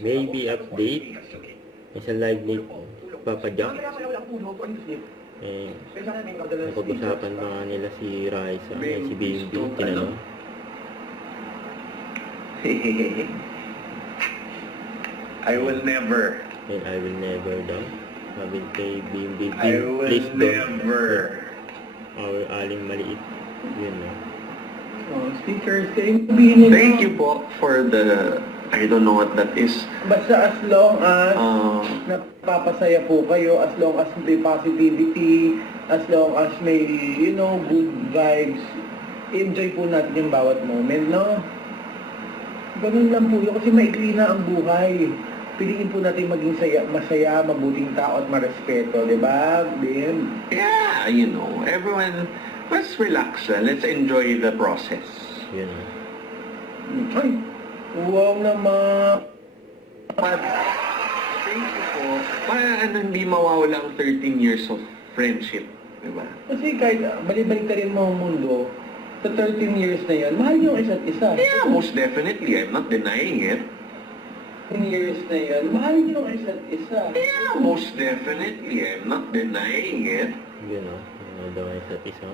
Baby update. Isa live ni Papa Jack. Napag-usapan pa nga nila si Raisa, si Baby, tinanong. I will never. I will never daw. Sabi kay Baby, I will please never. Our aling maliit. Yun na. Speakers, thank Thank you po for the, I don't know what that is. Basta as long as napapasaya po kayo, as long as may positivity, as long as may, good vibes, enjoy po natin yung bawat moment, no? Ganun lang po yun, kasi maikli na ang buhay. Piliin po natin maging masaya, mabuting tao at marespeto, di ba, Bim? Yeah, everyone, let's relax. Let's enjoy the process. Yun na. Ay, wow naman. Thank you po. Para hindi mawawala ang 13 years of friendship, di ba? Kasi kahit balik-balik na rin mo ang mundo, sa 13 years na yan, mahal yung isa't isa. Yeah, most definitely. I'm not denying it. 13 years na yan, mahal yung isa't isa. Yeah, most definitely. I'm not denying it. Yun na. Yun daw ang isa't isa.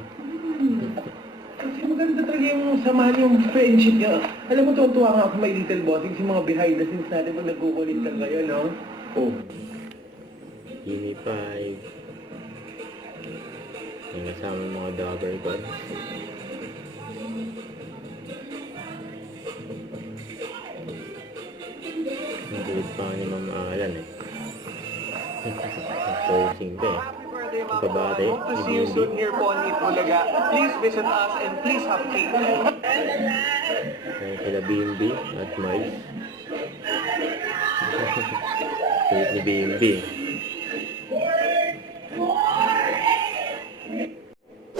Kasi maganda talaga yung samahan yung friendship niya. Alam mo, tuwa nga ako may little bossing si mga behind the scenes natin pag nagkukulit lang kayo, no? Oh. Gimme 5. Yung kasama yung mga dogger gods. Ang gulit pa ni Ma'am Alan eh. Posing pa eh. Kabate, Hope to see you soon here po on Eat Bulaga. Please visit us and please have cake. Kaya sila Bimbi at Miles. Kulit ni Bimbi.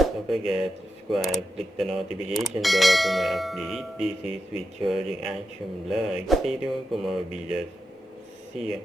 Don't forget to subscribe, click the notification bell for my update. This is With Charging Action Vlog. Stay tuned for more videos. See ya.